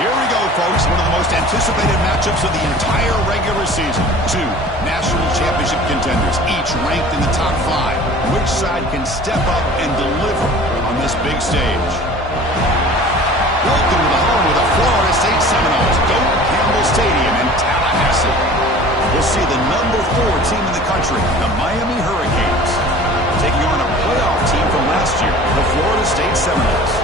Here we go, folks. One of the most anticipated matchups of the entire regular season. Two national championship contenders, each ranked in the top 5. Which side can step up and deliver on this big stage? Welcome to the home of the Florida State Seminoles. Go Campbell Stadium in Tallahassee. We'll see the number 4 team in the country, the Miami Hurricanes, taking on a playoff team from last year, the Florida State Seminoles.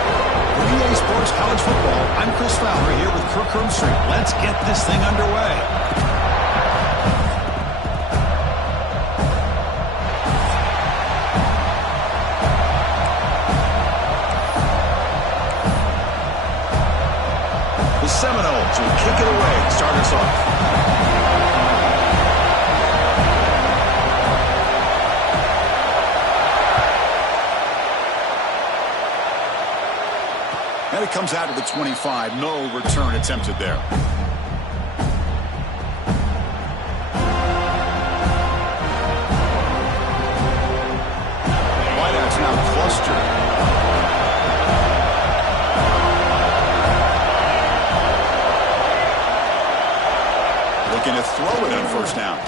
For EA Sports College Football, I'm Chris Fowler here with Kirk Hermstreet. Let's get this thing underway. The Seminoles will kick it away and start us off. And it comes out of the 25. No return attempted there. Wideouts now clustered. Looking to throw it on first down.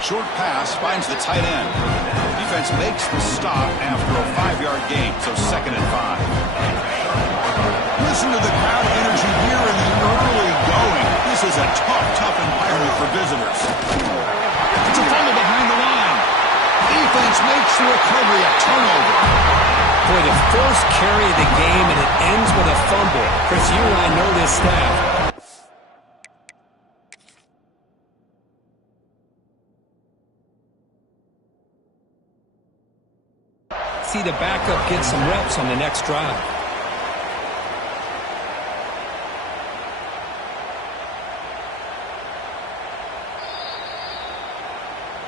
Short pass finds the tight end. Defense makes the stop after a 5-yard gain, so 2nd and 5. Listen to the crowd energy here in the early going. This is a tough environment for visitors. It's a fumble behind the line. Defense makes the recovery, a turnover. Boy, the first carry of the game, and it ends with a fumble. Chris, you and I know this staff. See the backup get some reps on the next drive.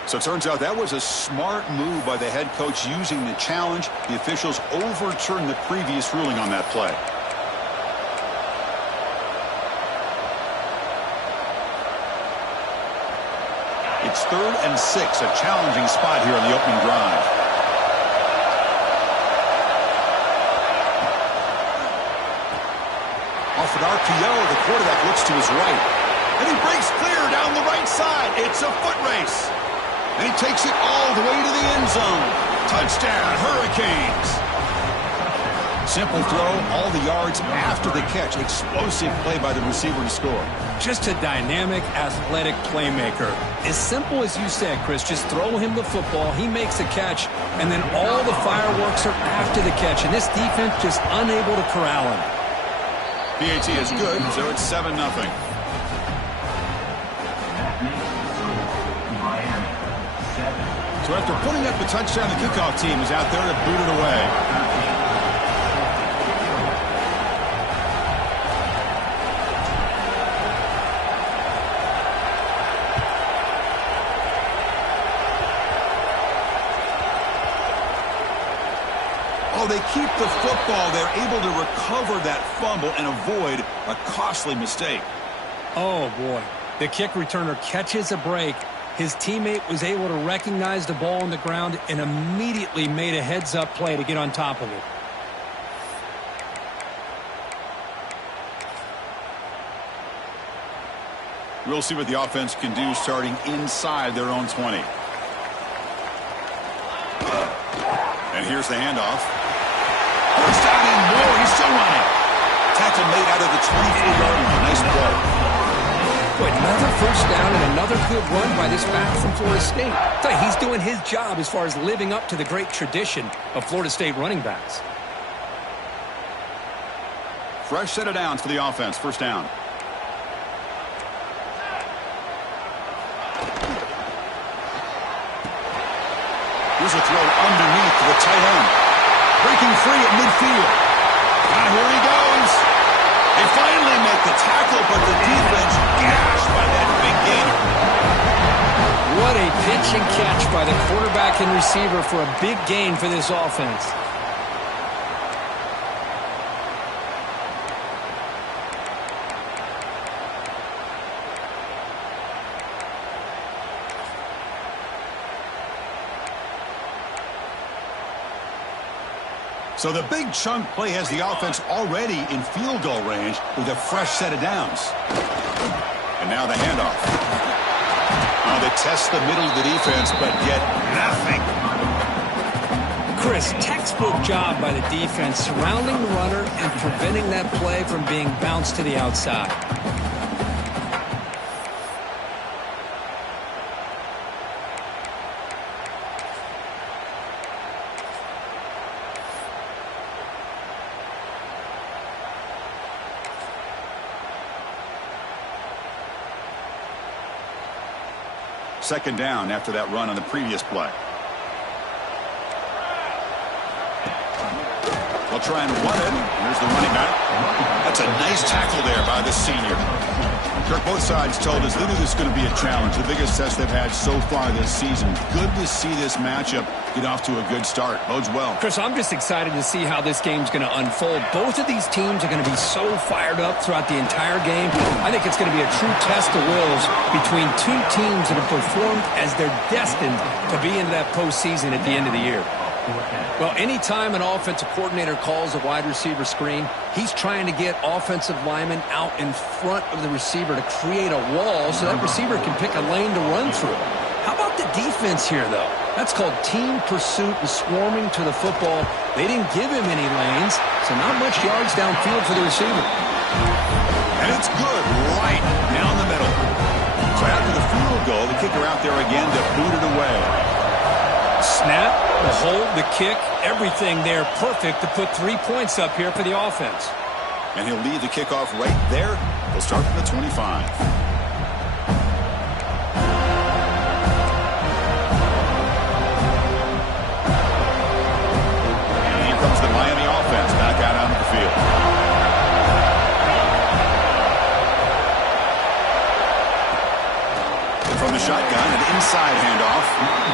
So it turns out that was a smart move by the head coach using the challenge. The officials overturned the previous ruling on that play. It's 3rd and 6, a challenging spot here on the opening drive. Off an RPO, the quarterback looks to his right. And he breaks clear down the right side. It's a foot race. And he takes it all the way to the end zone. Touchdown, Hurricanes. Simple throw, all the yards after the catch. Explosive play by the receiver to score. Just a dynamic, athletic playmaker. As simple as you said, Chris, just throw him the football, he makes a catch, and then all the fireworks are after the catch. And this defense just unable to corral him. PAT is good, so it's 7-0. So after putting up the touchdown, the kickoff team is out there to boot it away. Oh, they keep the football. They're able to recover that fumble and avoid a costly mistake. Oh, boy. The kick returner catches a break. His teammate was able to recognize the ball on the ground and immediately made a heads-up play to get on top of it. We'll see what the offense can do starting inside their own 20. And here's the handoff. First down and more. He's still running. Tackle made out of the 24-yard line. Nice play. Another first down and another good run by this back from Florida State. He's doing his job as far as living up to the great tradition of Florida State running backs. Fresh set of downs for the offense. First down. Here's a throw underneath to the tight end. Breaking free at midfield. And here he goes. They finally make the tackle, but the defense gashed by that big gainer. What a pitch and catch by the quarterback and receiver for a big gain for this offense. So the big chunk play has the offense already in field goal range with a fresh set of downs. And now the handoff. They test the middle of the defense, but get nothing. Chris, textbook job by the defense surrounding the runner and preventing that play from being bounced to the outside. Second down after that run on the previous play. They'll try and run it. Here's the running back. That's a nice tackle there by the senior. Kirk, both sides told us they knew this is going to be a challenge. The biggest test they've had so far this season. Good to see this matchup get off to a good start. Bodes well. Chris, I'm just excited to see how this game's going to unfold. Both of these teams are going to be so fired up throughout the entire game. I think it's going to be a true test of wills between two teams that have performed as they're destined to be into that postseason at the end of the year. Well, anytime an offensive coordinator calls a wide receiver screen, he's trying to get offensive linemen out in front of the receiver to create a wall so that receiver can pick a lane to run through. How about the defense here, though? That's called team pursuit and swarming to the football. They didn't give him any lanes, so not much yards downfield for the receiver. And it's good right down the middle. So after the field goal, the kicker out there again to boot it away. Snap, the hold, the kick, everything there perfect to put 3 points up here for the offense. And he'll lead the kickoff right there. They'll start from the 25. And here comes the Miami offense back out onto the field. From the shotgun, an inside handoff.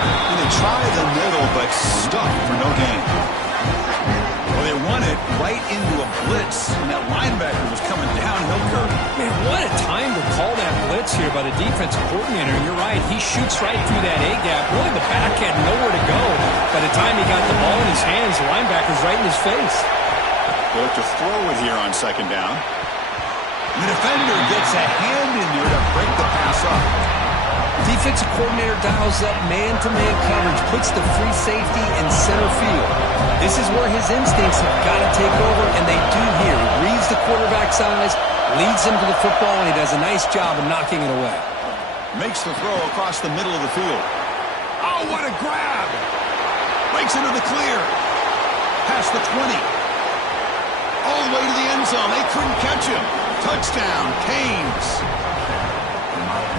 And they try the middle, but stuck for no gain. Well, they run it right into a blitz, and that linebacker was coming downhill curve. Man, what a time to call that blitz here by the defensive coordinator. You're right, he shoots right through that A-gap. Really, the back had nowhere to go. By the time he got the ball in his hands, the linebacker's right in his face. They look to throw it here on second down. The defender gets a hand in there to break the pass up. Defensive coordinator dials up man-to-man coverage, puts the free safety in center field. This is where his instincts have got to take over, and they do here. He reads the quarterback's eyes, leads him to the football, and he does a nice job of knocking it away. Makes the throw across the middle of the field. Oh, what a grab! Breaks into the clear. Past the 20. All the way to the end zone. They couldn't catch him. Touchdown, Canes.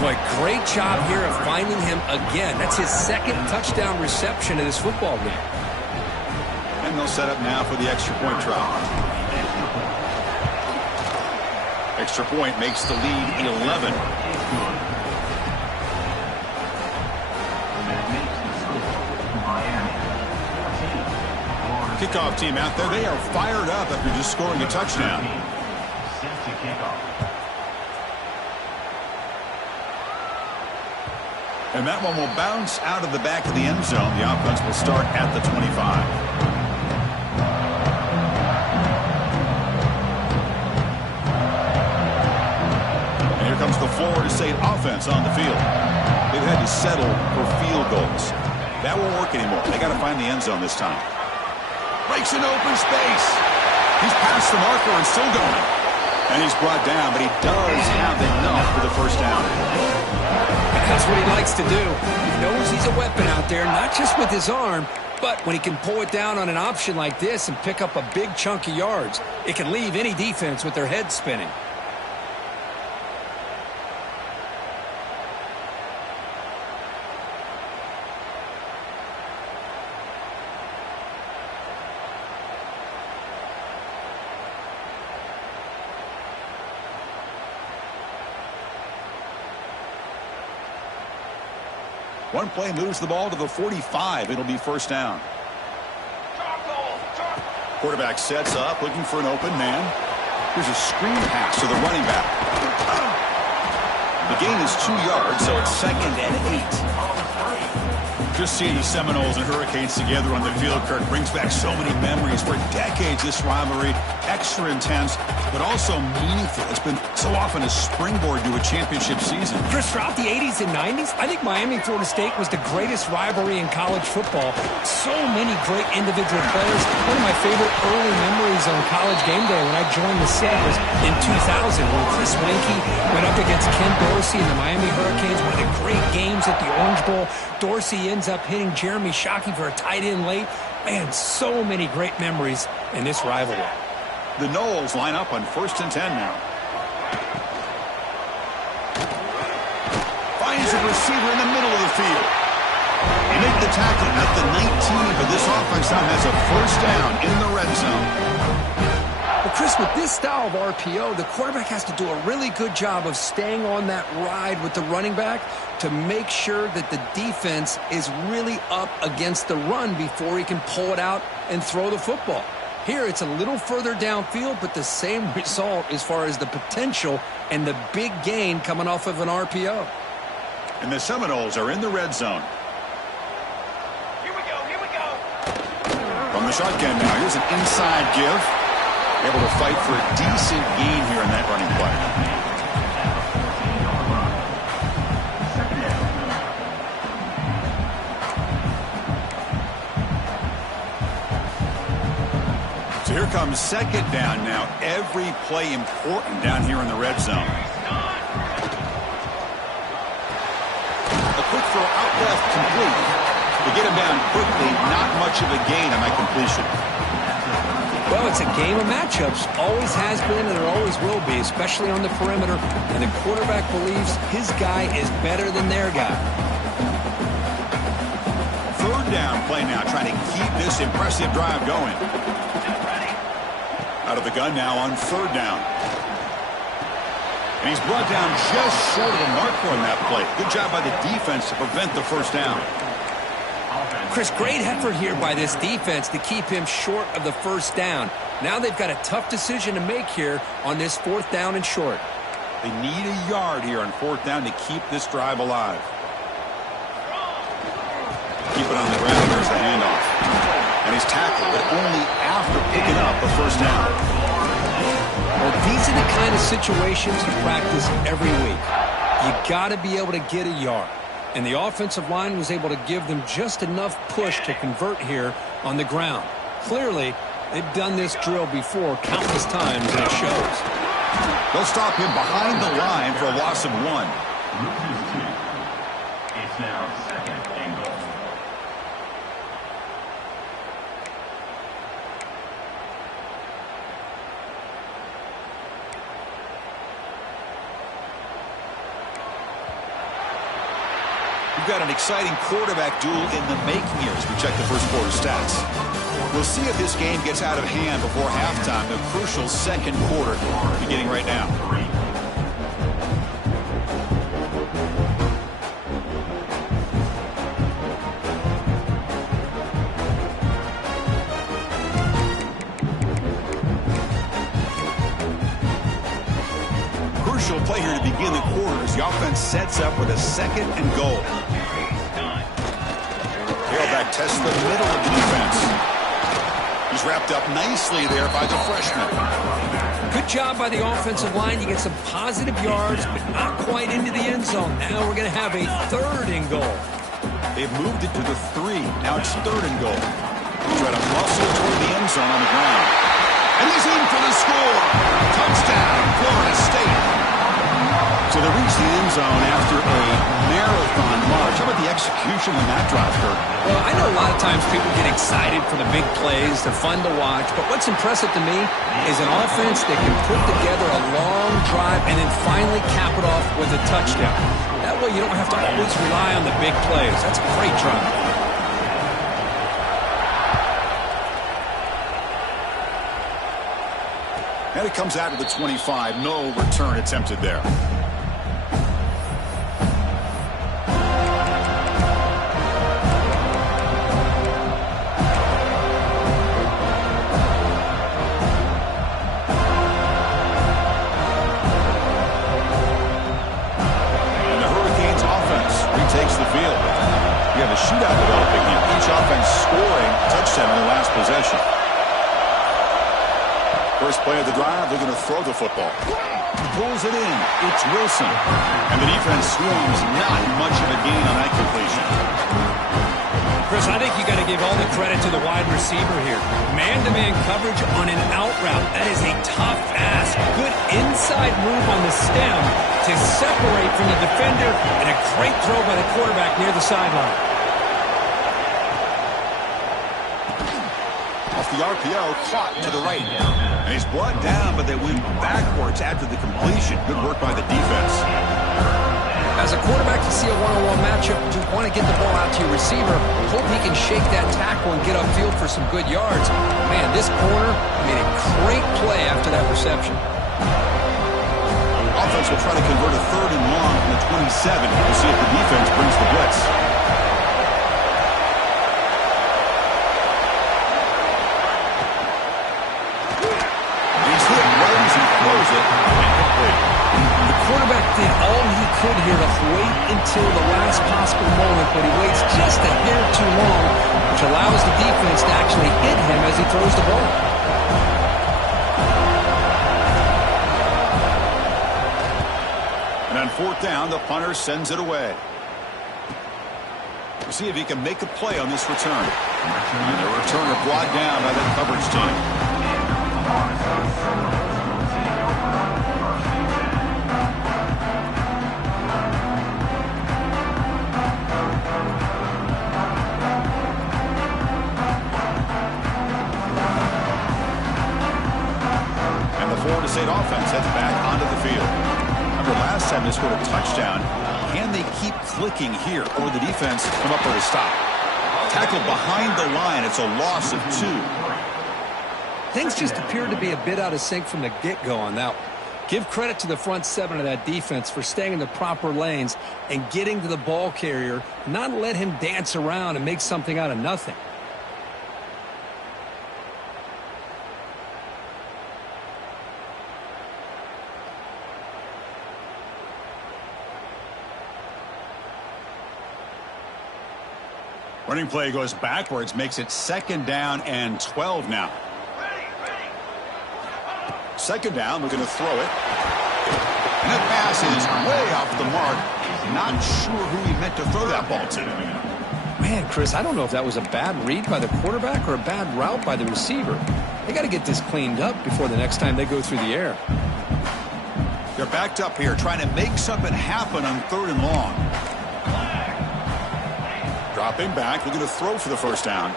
Boy, great job here of finding him again. That's his second touchdown reception of this football game. And they'll set up now for the extra point try. Extra point makes the lead 11. Kickoff team out there. They are fired up after just scoring a touchdown. And that one will bounce out of the back of the end zone. The offense will start at the 25. And here comes the Florida State offense on the field. They've had to settle for field goals. That won't work anymore. They got to find the end zone this time. Breaks an open space. He's past the marker and still going. And he's brought down, but he does have enough for the first down. That's what he likes to do. He knows he's a weapon out there, not just with his arm, but when he can pull it down on an option like this and pick up a big chunk of yards, it can leave any defense with their head spinning. One play moves the ball to the 45. It'll be first down. Quarterback sets up, looking for an open man. Here's a screen pass to the running back. The gain is 2 yards, so it's second and 8. Just seeing the Seminoles and Hurricanes together on the field, Kirk, brings back so many memories. For decades, this rivalry, extra intense, but also meaningful. It's been so often a springboard to a championship season. Chris, throughout the 80s and 90s, I think Miami and Florida State was the greatest rivalry in college football. So many great individual players. One of my favorite early memories on College Game Day when I joined the set was in 2000 when Chris Weinke went up against Ken Dorsey and the Miami Hurricanes. One of the great games at the Orange Bowl. Dorsey ends up hitting Jeremy Shockey for a tight end late. Man, so many great memories in this rivalry. The Noles line up on 1st and 10 now. Finds a receiver in the middle of the field. They make the tackle at the 19, but this offense now has a 1st down in the red zone. Well, Chris, with this style of RPO, the quarterback has to do a really good job of staying on that ride with the running back to make sure that the defense is really up against the run before he can pull it out and throw the football. Here, it's a little further downfield, but the same result as far as the potential and the big gain coming off of an RPO. And the Seminoles are in the red zone. Here we go. From the shotgun now, here's an inside give. Able to fight for a decent gain here in that running play. So here comes 2nd down now. Every play important down here in the red zone. A quick throw out left complete. To get him down quickly, not much of a gain on that completion. Well, it's a game of matchups. Always has been and it always will be, especially on the perimeter. And the quarterback believes his guy is better than their guy. 3rd down play now, trying to keep this impressive drive going. Out of the gun now on 3rd down. And he's brought down just short of the marker on that play. Good job by the defense to prevent the 1st down. Chris, great effort here by this defense to keep him short of the 1st down. Now they've got a tough decision to make here on this 4th down and short. They need a yard here on 4th down to keep this drive alive. Keep it on the ground. There's the handoff. And he's tackled, but only after picking up the 1st down. Well, these are the kind of situations you practice every week. You got to be able to get a yard. And the offensive line was able to give them just enough push to convert here on the ground. Clearly, they've done this drill before countless times, and it shows. They'll stop him behind the line for a loss of 1. It's now 2nd and goal. We've got an exciting quarterback duel in the making here as we check the first quarter stats. We'll see if this game gets out of hand before halftime. The crucial 2nd quarter beginning right now. Crucial play here to begin the quarter as the offense sets up with a 2nd and goal. Tailback tests the middle of the defense. He's wrapped up nicely there by the freshman. Good job by the offensive line. You get some positive yards, but not quite into the end zone. Now we're going to have a 3rd and goal. They've moved it to the 3. Now it's 3rd and goal. Try to muscle toward the end zone on the ground. And he's in for the score. Touchdown, Florida State. So they reach the end zone after a marathon march. How about the execution on that drive, Kirk? Well, I know a lot of times people get excited for the big plays. They're fun to watch. But what's impressive to me is an offense that can put together a long drive and then finally cap it off with a touchdown. That way you don't have to always rely on the big plays. That's a great drive. And it comes out of the 25. No return attempted there. And the Hurricanes offense retakes the field. We have a shootout use them in the last possession. First play of the drive, they're going to throw the football. Pulls it in. It's Wilson. And the defense swarms. Not much of a gain on that completion. Chris, I think you got to give all the credit to the wide receiver here. Man-to-man coverage on an out route. That is a tough ask. Good inside move on the stem to separate from the defender, and a great throw by the quarterback near the sideline. Off the RPO, caught to the right. And he's brought down, but they went backwards after the completion. Good work by the defense. As a quarterback, you see a one-on-one matchup. You want to get the ball out to your receiver. Hope he can shake that tackle and get upfield for some good yards. Man, this corner made a great play after that reception. Offense will try to convert a 3rd and long from the 27. We'll see if the defense brings the blitz. He's hit right as he throws it. The quarterback did all he could here to wait until the last possible moment, but he waits just a hair too long, which allows the defense to actually hit him as he throws the ball. And on 4th down, the punter sends it away. We'll see if he can make a play on this return. And the returner brought down by the coverage team. Florida State offense heads back onto the field. Remember, last time they scored a touchdown. Can they keep clicking here, or the defense come up with a stop? Tackled behind the line. It's a loss of 2. Things just appeared to be a bit out of sync from the get-go on that one. Give credit to the front 7 of that defense for staying in the proper lanes and getting to the ball carrier, not let him dance around and make something out of nothing. Running play goes backwards, makes it 2nd down and 12 now. 2nd down, we're going to throw it. And that pass is way off the mark. Not sure who he meant to throw that ball to. Man, Chris, I don't know if that was a bad read by the quarterback or a bad route by the receiver. They got to get this cleaned up before the next time they go through the air. They're backed up here, trying to make something happen on 3rd and long. Dropping back, we're going to throw for the 1st down.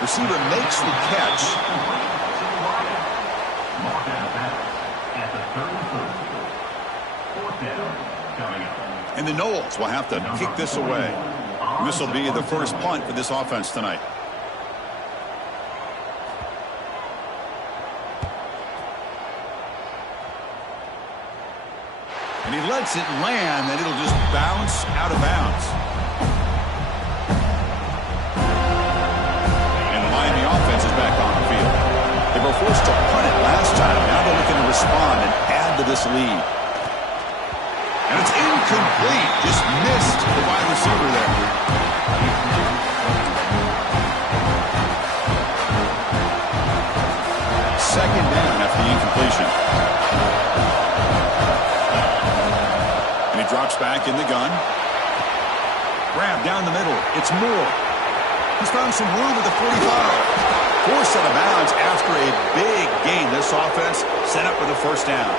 Receiver makes the catch. And the Knowles will have to kick this away. This will be the first punt for this offense tonight. And he lets it land, and it'll just bounce out of bounds. And the Miami offense is back on the field. They were forced to punt it last time. Now they're looking to respond and add to this lead. And it's incomplete. Just missed the wide receiver there. Second down after the incompletion. And he drops back in the gun. Grab down the middle. It's Moore. He's found some room at the 45. Forced out of bounds after a big gain. This offense set up for the 1st down.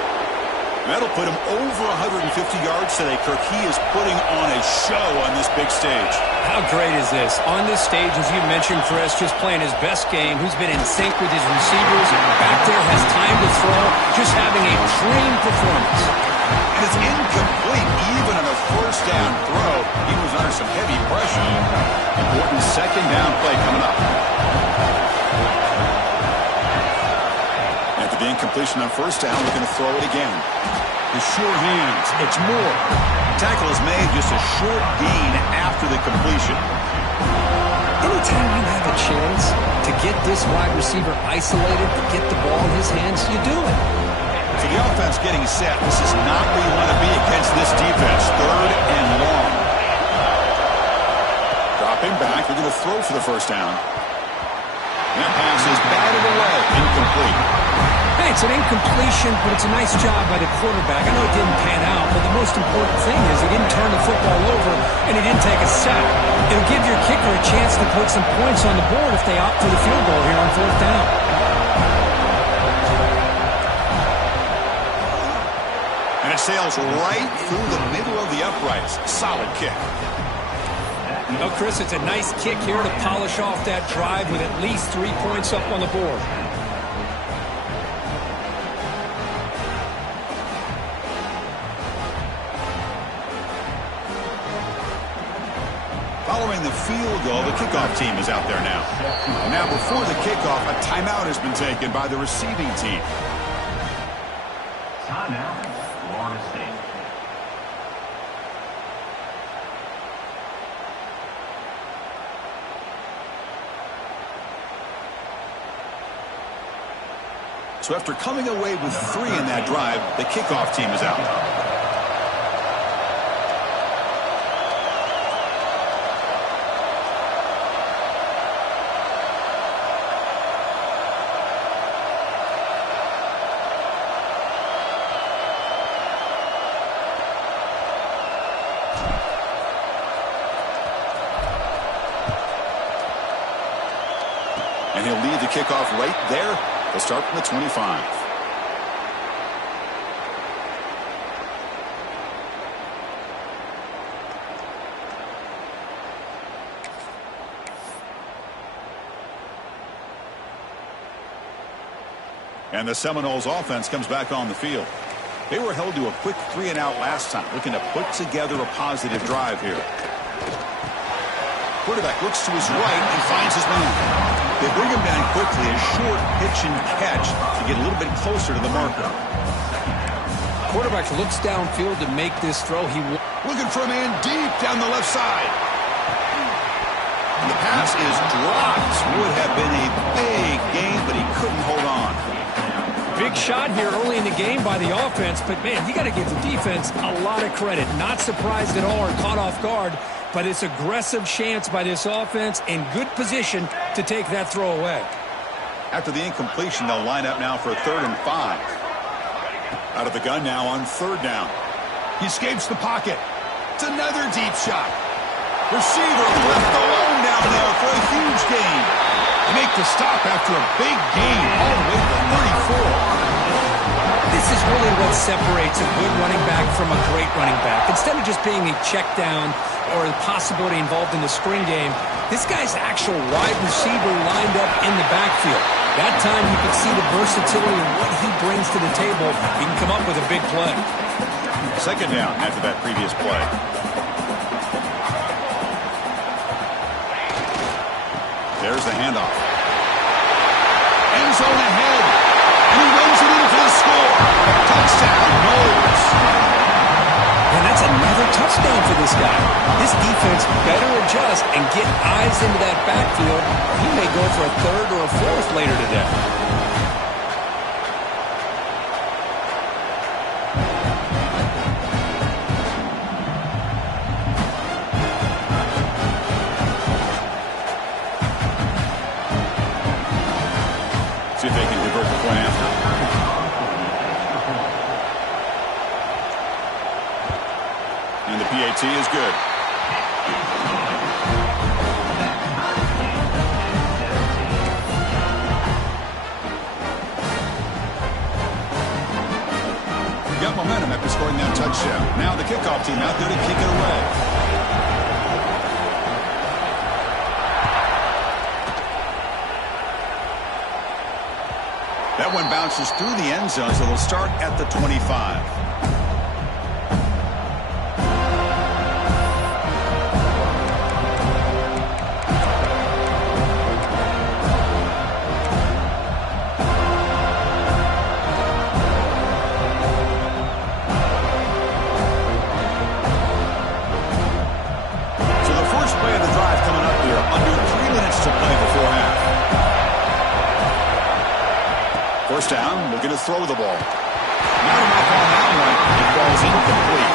That'll put him over 150 yards today, Kirk. He is putting on a show on this big stage. How great is this? On this stage, as you mentioned, Chris, just playing his best game. Who's been in sync with his receivers. Back there, has time to throw. Just having a dream performance. And it's incomplete. Even on a 1st down throw, he was under some heavy pressure. Important 2nd down play coming up. After the incompletion on 1st down, we're going to throw it again. The short hands. It's Moore. Tackle is made, just a short gain after the completion. Anytime you have a chance to get this wide receiver isolated, to get the ball in his hands, you do it. So the offense getting set. This is not where you want to be against this defense. 3rd and long. Drop Stepping back, they're going to throw for the first down. That pass is batted away, incomplete. Hey, it's an incompletion, but it's a nice job by the quarterback. I know it didn't pan out, but the most important thing is he didn't turn the football over and he didn't take a sack. It'll give your kicker a chance to put some points on the board if they opt for the field goal here on fourth down. And it sails right through the middle of the uprights. Solid kick. Oh, Chris, it's a nice kick here to polish off that drive with at least 3 points up on the board. Following the field goal, the kickoff team is out there now. And now before the kickoff, a timeout has been taken by the receiving team. Timeout, Florida State. So after coming away with 3 in that drive, the kickoff team is out. And he'll lead the kickoff right there. They'll start from the 25. And the Seminoles offense comes back on the field. They were held to a quick 3-and-out last time, looking to put together a positive drive here. Quarterback looks to his right and finds his man. They bring him down quickly, a short pitch and catch to get a little bit closer to the marker. Quarterback looks downfield to make this throw. Looking for a man deep down the left side. And the pass is dropped. Would have been a big gain, but he couldn't hold on. Big shot here early in the game by the offense, but man, you got to give the defense a lot of credit. Not surprised at all or caught off guard, but it's aggressive chance by this offense in good position to take that throw away. After the incompletion, they'll line up now for 3rd and 5. Out of the gun now on 3rd down. He escapes the pocket. It's another deep shot. Receiver left alone down there for a huge gain. They make the stop after a big gain all the way to the 34. This is really what separates a good running back from a great running back. Instead of just being a check down or the possibility involved in the screen game, this guy's actual wide receiver lined up in the backfield. That time you can see the versatility of what he brings to the table. He can come up with a big play. 2nd down after that previous play. There's the handoff. End zone ahead. And he runs it in for the score. Touchdown, Knowles. And that's another touchdown for this guy. This defense better adjust and get eyes into that backfield. He may go for a 3rd or a 4th later today. See if they can convert the point after. And the PAT is good. Got momentum after scoring that touchdown. Now the kickoff team out there to kick it away. That one bounces through the end zone, so they'll start at the 25. So the first play of the drive coming up here, under 3 minutes to play before half. First down, looking to throw the ball. Not enough on that one. It falls incomplete.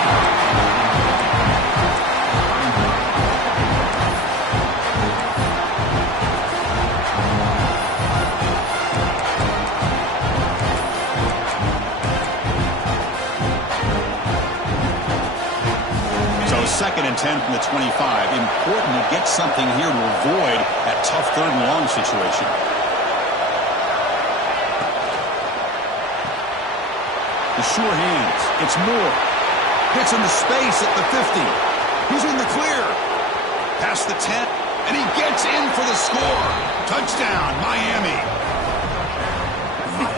and 10 from the 25. Important to get something here to avoid that tough third and long situation. The sure hands. It's Moore. Hits into space at the 50. He's in the clear. Past the 10, and he gets in for the score. Touchdown, Miami.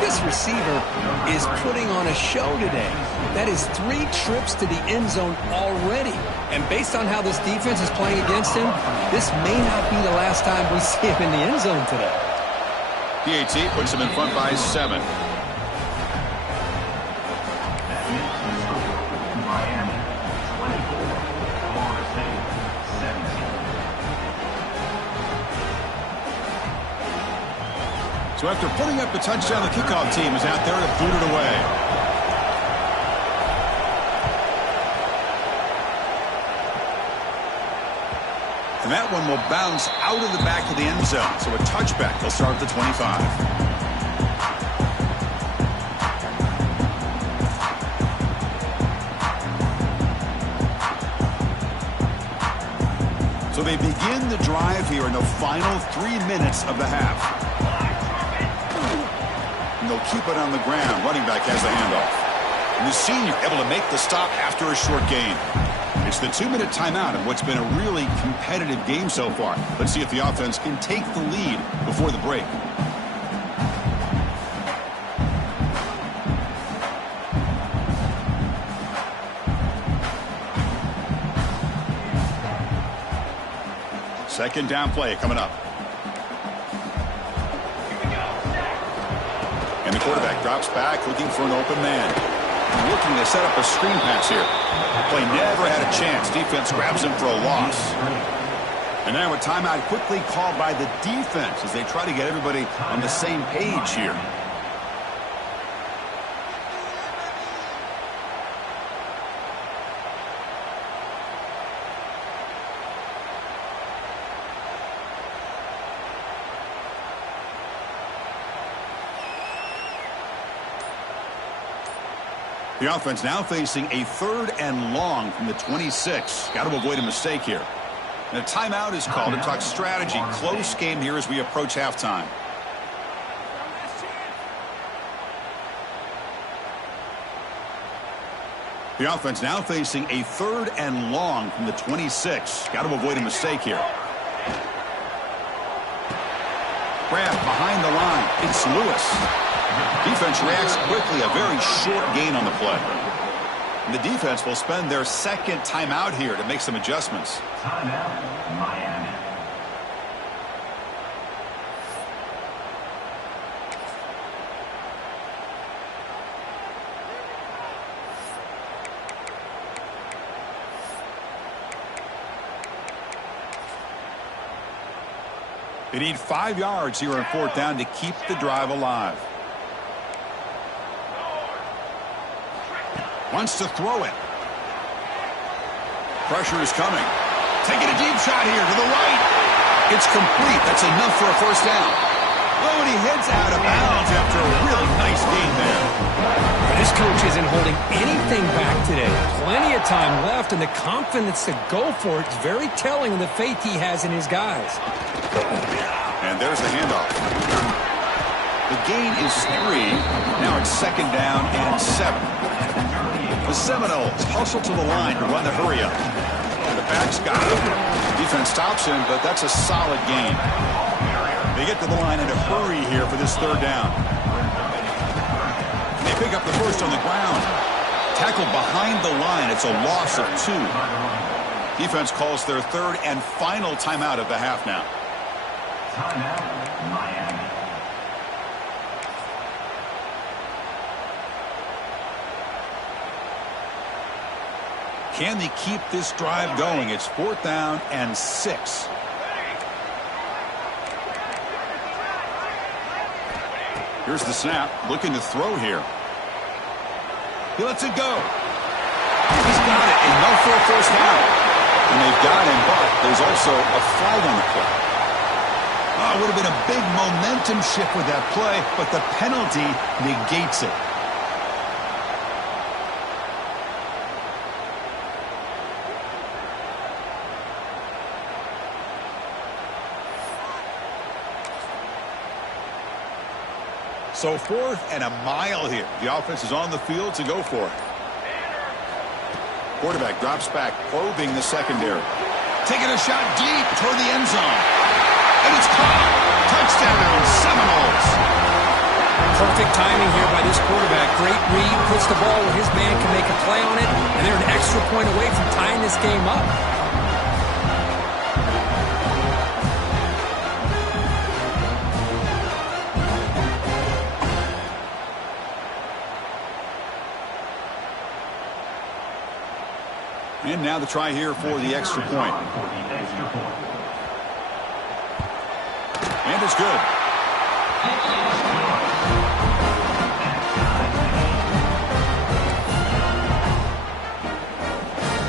This receiver is putting on a show today. That is 3 trips to the end zone already. And based on how this defense is playing against him, this may not be the last time we see him in the end zone today. PAT puts him in front by 7. Miami 24, Florida State 17. So after putting up the touchdown, the kickoff team is out there to boot it away. And that one will bounce out of the back of the end zone. So a touchback. They'll start at the 25. So they begin the drive here in the final 3 minutes of the half. And they'll keep it on the ground. Running back has the handoff. And the senior able to make the stop after a short gain. It's the 2-minute timeout in what's been a really competitive game so far. Let's see if the offense can take the lead before the break. Second down play coming up. And the quarterback drops back looking for an open man. Looking to set up a screen pass here. Play never had a chance. Defense grabs him for a loss. And now a timeout quickly called by the defense as they try to get everybody on the same page here. The offense now facing a 3rd and long from the 26. Got to avoid a mistake here. And a timeout is called to talk strategy. Close game here as we approach halftime. The offense now facing a 3rd and long from the 26. Got to avoid a mistake here. Grab behind the line. It's Lewis. Defense reacts quickly. A very short gain on the play. And the defense will spend their second timeout here to make some adjustments. Timeout, Miami. They need 5 yards here on 4th down to keep the drive alive. Wants to throw it. Pressure is coming. Taking a deep shot here to the right. It's complete. That's enough for a 1st down. Oh, and he heads out of bounds after a really nice game there. This coach isn't holding anything back today. Plenty of time left, and the confidence to go for it is very telling of the faith he has in his guys. And there's the handoff. The gain is 3. Now it's 2nd down and 7. The Seminoles hustle to the line to run the hurry up. The back's got him. Defense stops him, but that's a solid gain. They get to the line in a hurry here for this 3rd down. They pick up the 1st on the ground. Tackled behind the line. It's a loss of 2. Defense calls their 3rd and final timeout of the half now. Timeout, Miami. Can they keep this drive going? It's 4th down and 6. Here's the snap. Looking to throw here. He lets it go. He's got it. Enough for a 1st down. And they've got him, but there's also a flag on the play. Oh, it would have been a big momentum shift with that play, but the penalty negates it. So 4th and a mile here. The offense is on the field to go for it. Quarterback drops back, probing the secondary. Taking a shot deep toward the end zone. And it's caught. Touchdown, Seminoles. Perfect timing here by this quarterback. Great read, puts the ball where his man can make a play on it, and they're an extra point away from tying this game up. And now the try here for the extra point. And it's good.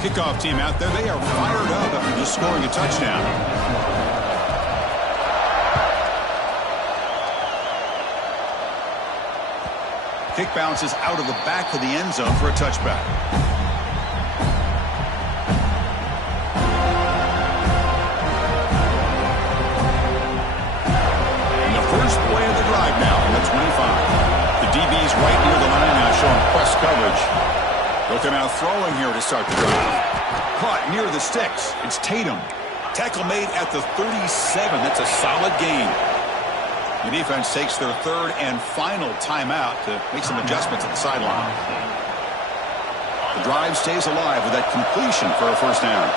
Kickoff team out there, they are fired up after just scoring a touchdown. Kick bounces out of the back of the end zone for a touchback. Now from the 25. The DB's right near the line now showing press coverage. Looking out throwing here to start the drive. Caught near the sticks. It's Tatum. Tackle made at the 37. That's a solid gain. The defense takes their 3rd and final timeout to make some adjustments at the sideline. The drive stays alive with that completion for a first down.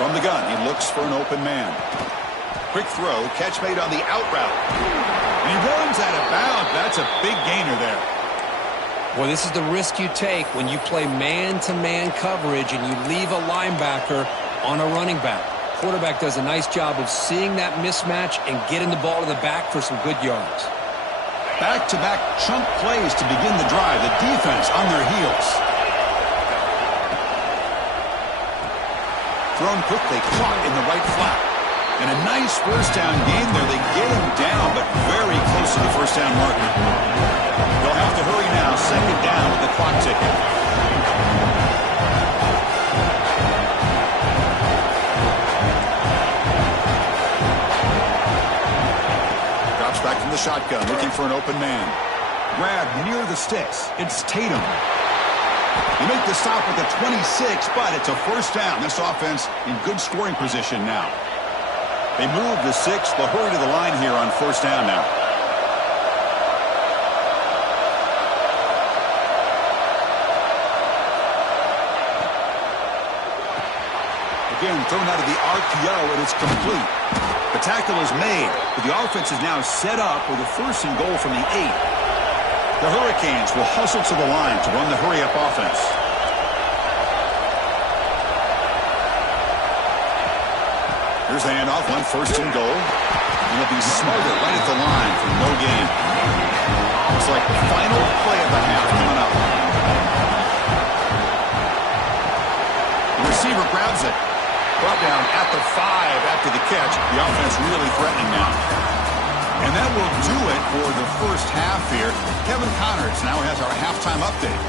From the gun, he looks for an open man. Quick throw, catch made on the out route. And he runs out of bounds. That's a big gainer there. Well, this is the risk you take when you play man-to-man coverage and you leave a linebacker on a running back. Quarterback does a nice job of seeing that mismatch and getting the ball to the back for some good yards. Back-to-back chunk plays to begin the drive. The defense on their heels. Thrown quickly, caught in the right flat. And a nice first down gain there. They get him down, but very close to the first down marker. They'll have to hurry now. 2nd down with the clock ticking. Drops back from the shotgun, looking for an open man. Grab near the sticks. It's Tatum. You make the stop with the 26, but it's a first down. This offense in good scoring position now. They move the 6. They'll hurry to the line here on first down now. Again, thrown out of the RPO, and it's complete. The tackle is made, but the offense is now set up with a 1st and goal from the 8. The Hurricanes will hustle to the line to run the hurry-up offense. Here's the handoff, 1st and goal. And he'll be smothered right at the line for no gain. Looks like the final play of the half coming up. The receiver grabs it. Brought down at the 5 after the catch. The offense really threatening now. And that will do it for the first half here. Kevin Connors now has our halftime update.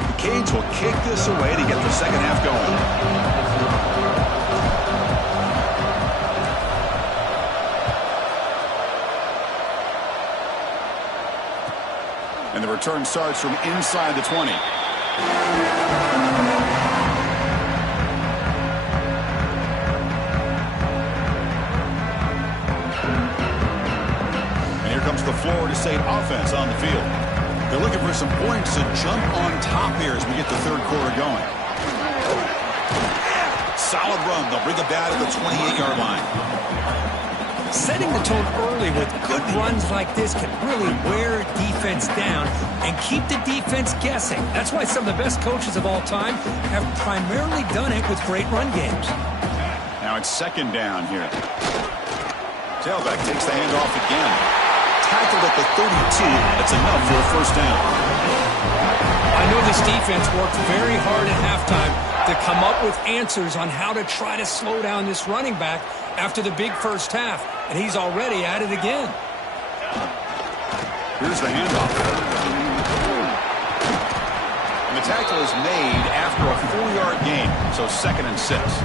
The Canes will kick this away to get the second half going. And the return starts from inside the 20. And here comes the Florida State offense on the field. They're looking for some points to jump on top here as we get the 3rd quarter going. Solid run. They'll bring it down to the 28-yard line. Setting the tone early with good runs like this can really wear defense down and keep the defense guessing. That's why some of the best coaches of all time have primarily done it with great run games. Now it's 2nd down here. Tailback takes the handoff again. Tackled at the 32. That's enough for a first down. I know this defense worked very hard at halftime to come up with answers on how to try to slow down this running back after the big first half, and he's already at it again. Here's the handoff. And the tackle is made after a 4-yard gain, so 2nd and 6.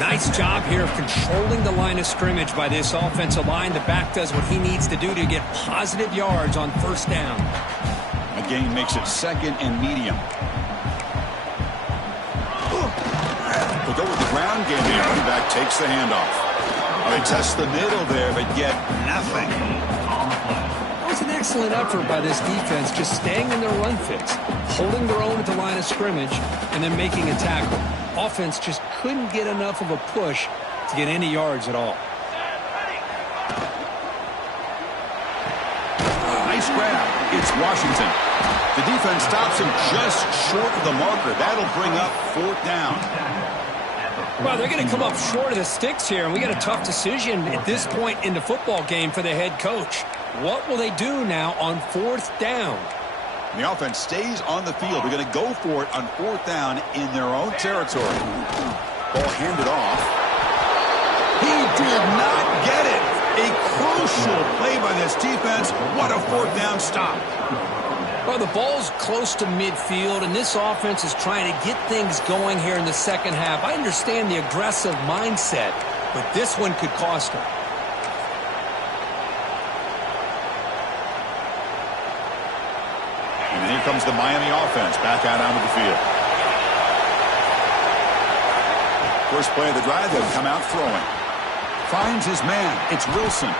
Nice job here of controlling the line of scrimmage by this offensive line. The back does what he needs to do to get positive yards on first down. A gain makes it 2nd and medium. They'll go with the ground game. The running back takes the handoff. They test the middle there, but get nothing. That was an excellent effort by this defense, just staying in their run fits, holding their own at the line of scrimmage, and then making a tackle. Offense just couldn't get enough of a push to get any yards at all. Nice grab. It's Washington. The defense stops him just short of the marker. That'll bring up 4th down. Well, they're going to come up short of the sticks here, and we got a tough decision at this point in the football game for the head coach. What will they do now on 4th down? The offense stays on the field. They're going to go for it on 4th down in their own territory. Ball handed off. He did not get it. A crucial play by this defense. What a 4th down stop. Well, the ball's close to midfield, and this offense is trying to get things going here in the second half. I understand the aggressive mindset, but this one could cost them. And here comes the Miami offense back out onto the field. First play of the drive, they'll come out throwing. Finds his man. It's Wilson.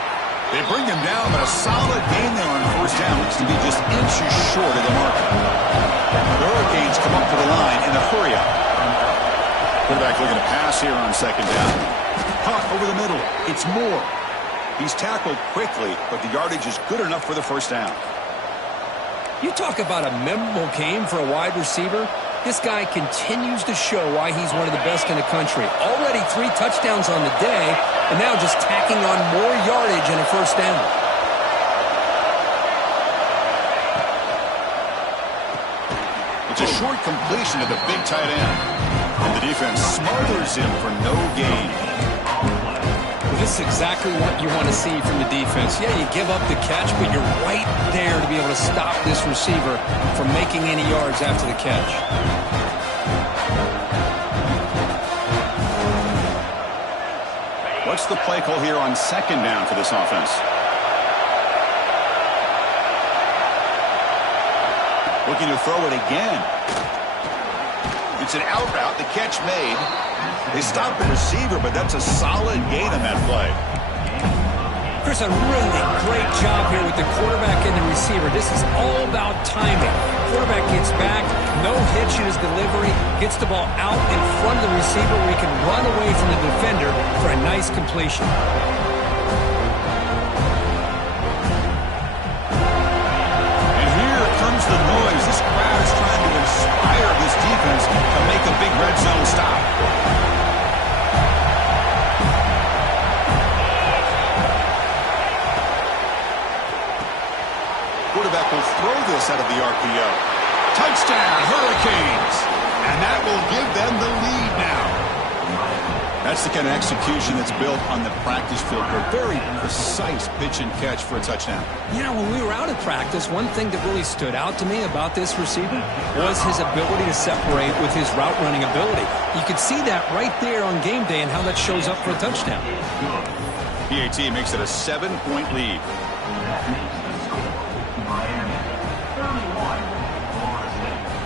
They bring him down, but a solid gain there on 1st down. Looks to be just inches short of the marker. The Hurricanes come up to the line in a hurry-up. Quarterback looking to pass here on 2nd down. Caught over the middle. It's Moore. He's tackled quickly, but the yardage is good enough for the 1st down. You talk about a memorable game for a wide receiver. This guy continues to show why he's one of the best in the country. Already 3 touchdowns on the day, and now just tacking on more yardage and a 1st down. It's a short completion to the big tight end. And the defense smothers him for no gain. Well, this is exactly what you want to see from the defense. Yeah, you give up the catch, but you're right there to be able to stop this receiver from making any yards after the catch. What's the play call here on 2nd down for this offense? Looking to throw it again. It's an out route. The catch made. They stopped the receiver, but that's a solid gain on that play. Chris, a really great job here with the quarterback and the receiver. This is all about timing. Quarterback gets back, no hitch in his delivery, gets the ball out in front of the receiver where he can run away from the defender for a nice completion. And here comes the noise. This crowd is trying to inspire this defense to make a big red zone stop. Quarterback will throw this out of the RPO. Touchdown, Hurricanes! And that will give them the lead now. That's the kind of execution that's built on the practice field for a very precise pitch and catch for a touchdown. You know, when we were out at practice, one thing that really stood out to me about this receiver was his ability to separate with his route running ability. You could see that right there on game day and how that shows up for a touchdown. PAT makes it a 7-point lead.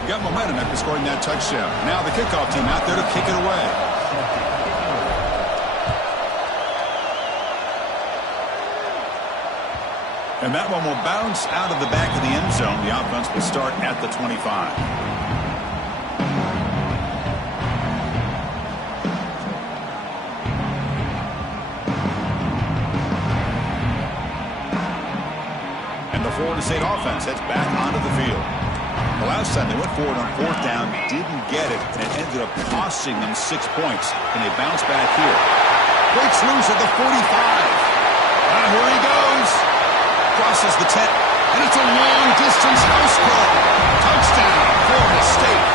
Got momentum after scoring that touchdown. Now the kickoff team out there to kick it away. And that one will bounce out of the back of the end zone. The offense will start at the 25. And the Florida State offense heads back onto the field. The last time they went forward on 4th down, didn't get it, and it ended up costing them 6 points. And they bounce back here. Breaks loose at the 45. Here he goes. Crosses the 10. And it's a long-distance house call. Touchdown, Florida State.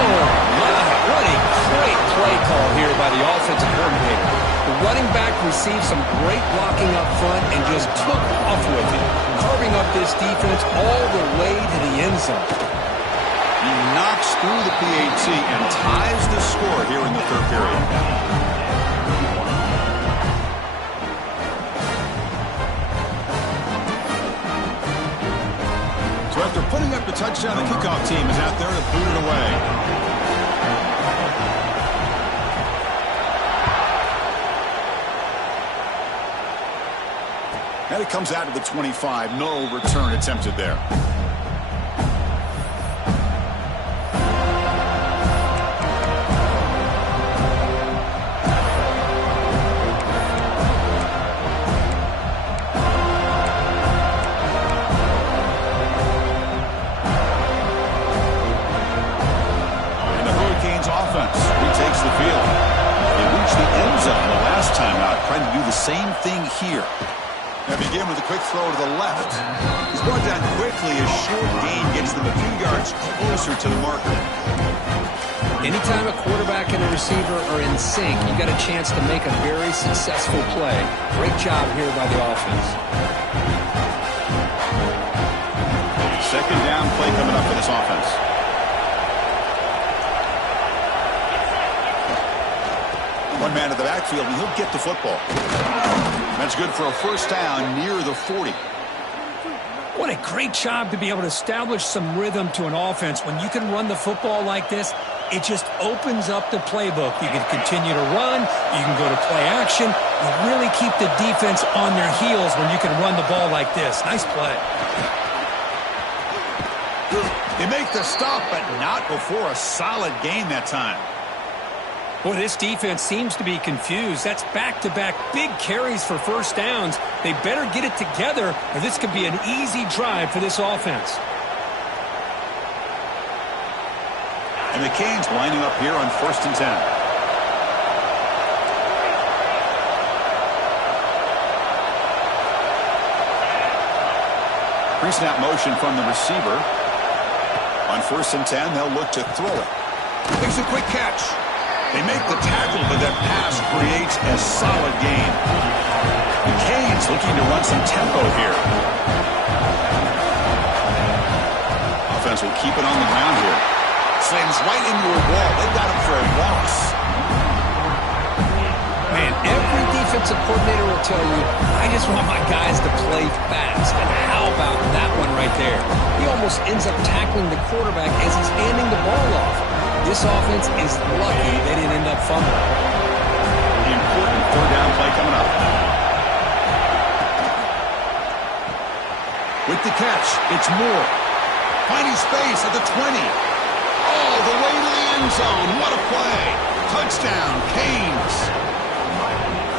my, what a great play call here by the offensive coordinator. The running back received some great blocking up front and just took off with it, carving up this defense all the way to the end zone. He knocks through the PAT and ties the score here in the third period. So after putting up the touchdown, the kickoff team is out there to boot it away. And it comes out to the 25. No return attempted there. And the Hurricanes offense retakes the field. They reached the end zone the last time out, trying to do the same thing here. They begin with a quick throw to the left. He's brought down quickly. A short gain gets them a few yards closer to the marker. Anytime a quarterback and a receiver are in sync, you got a chance to make a very successful play. Great job here by the offense. Second down play coming up for this offense. One man in the backfield, and he'll get the football. That's good for a first down near the 40. What a great job to be able to establish some rhythm to an offense. When you can run the football like this, it just opens up the playbook. You can continue to run. You can go to play action. You really keep the defense on their heels when you can run the ball like this. Nice play. They make the stop, but not before a solid gain that time. Boy, this defense seems to be confused. That's back-to-back big carries for first downs. They better get it together, or this could be an easy drive for this offense. And the Canes lining up here on 1st and 10. Pre-snap motion from the receiver. On 1st and 10, they'll look to throw it. Makes a quick catch. They make the tackle, but that pass creates a solid gain. The Canes looking to run some tempo here. Offense will keep it on the ground here. Slams right into a wall. They got him for a loss. Man, every defensive coordinator will tell you, I just want my guys to play fast. And how about that one right there? He almost ends up tackling the quarterback as he's handing the ball off. This offense is lucky they didn't end up fumbling. The important third down play coming up. With the catch, it's Moore. Finding space at the 20. All the way to the end zone. What a play. Touchdown, Canes.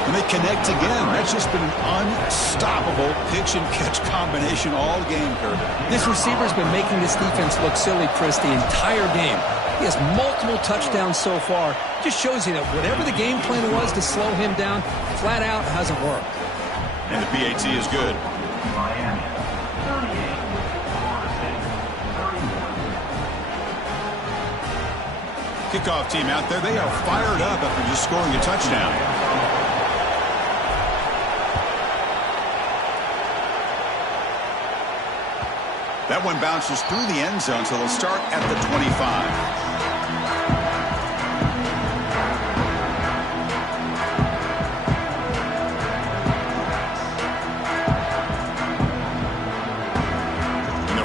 And they connect again. That's just been an unstoppable pitch-and-catch combination all game, Kirby. This receiver's been making this defense look silly, Chris, the entire game. He has multiple touchdowns so far. Just shows you that whatever the game plan was to slow him down, flat out hasn't worked. And the PAT is good. Miami, 38. Florida State, 31. Kickoff team out there. They are fired up after just scoring a touchdown. That one bounces through the end zone, so they'll start at the 25.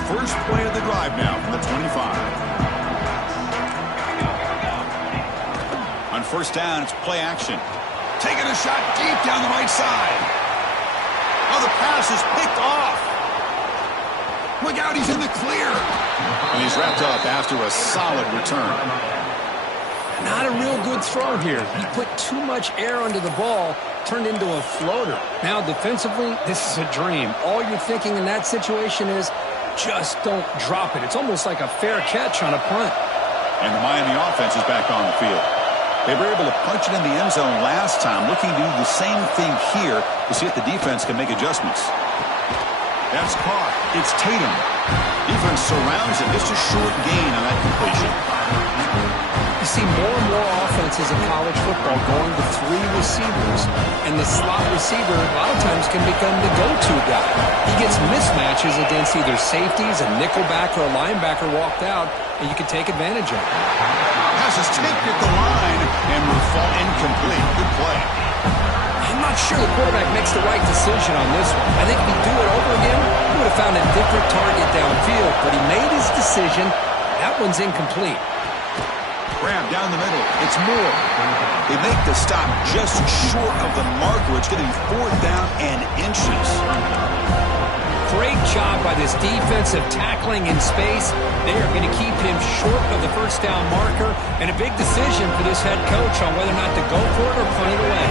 First play of the drive now from the 25. On first down, it's play action. Taking a shot deep down the right side. Oh, the pass is picked off. Look out, he's in the clear. And he's wrapped up after a solid return. Not a real good throw here. He put too much air under the ball, turned into a floater. Now, defensively, this is a dream. All you're thinking in that situation is, just don't drop it. It's almost like a fair catch on a punt. And the Miami offense is back on the field. They were able to punch it in the end zone last time, looking to do the same thing here to see if the defense can make adjustments. That's caught. It's Tatum. Defense surrounds him. Just a short gain on that completion. You see more and more offenses in college football going to 3 receivers, and the slot receiver a lot of times can become the go-to guy. He gets mismatches against either safeties, a nickelback, or a linebacker walked out, and you can take advantage of it. Passes tipped at the line and will fall incomplete. Good play. I'm not sure the quarterback makes the right decision on this one. I think if he'd do it over again, he would have found a different target downfield, but he made his decision. That one's incomplete. Grab down the middle. It's Moore. They make the stop just short of the marker. It's going to be 4th down and inches. Great job by this defensive tackling in space. They are going to keep him short of the 1st down marker, and a big decision for this head coach on whether or not to go for it or punt it away.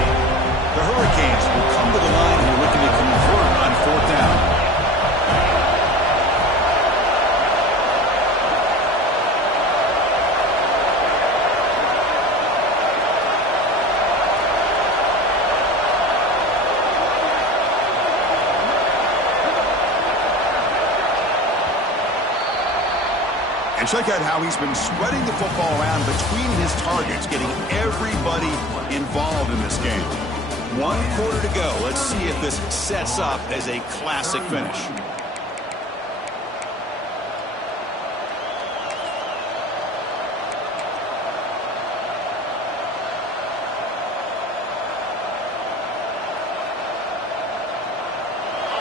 The Hurricanes will come to the line here looking to convert on 4th down. And check out how he's been spreading the football around between his targets, getting everybody involved in this game. 1 quarter to go. Let's see if this sets up as a classic finish.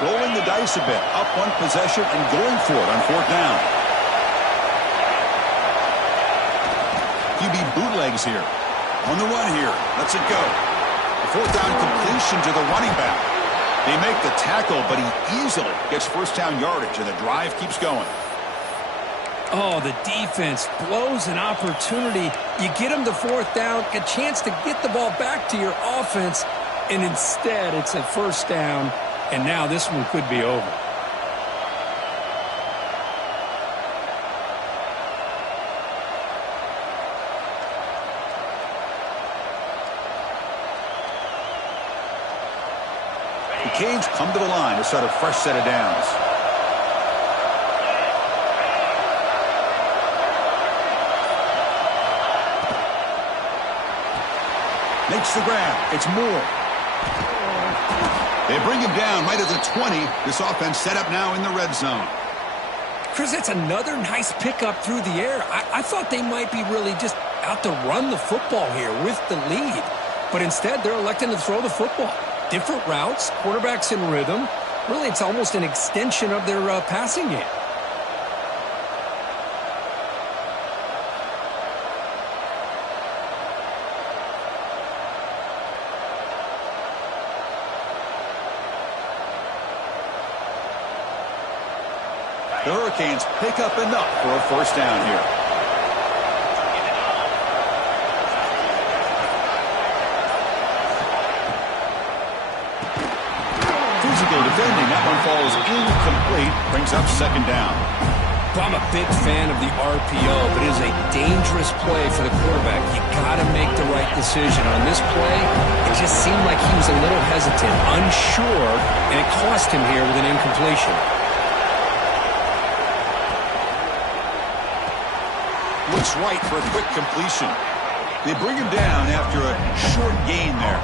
Rolling the dice a bit, up 1 possession and going for it on 4th down. QB bootlegs here. On the run here. Lets it go. The 4th down completion to the running back. They make the tackle, but he easily gets 1st down yardage, and the drive keeps going. Oh, the defense blows an opportunity. You get them to 4th down, a chance to get the ball back to your offense, and instead it's a 1st down, and now this one could be over. The Canes come to the line to start a fresh set of downs. Makes the grab. It's Moore. They bring him down right at the 20. This offense set up now in the red zone. Chris, that's another nice pickup through the air. I thought they might be really just out to run the football here with the lead. But instead, they're electing to throw the football. Different routes, quarterbacks in rhythm. Really, it's almost an extension of their passing game. The Hurricanes pick up enough for a 1st down here. Defending. That one falls incomplete. Brings up 2nd down. I'm a big fan of the RPO, but it is a dangerous play for the quarterback. You got to make the right decision. On this play, it just seemed like he was a little hesitant, unsure, and it cost him here with an incompletion. Looks right for a quick completion. They bring him down after a short gain there.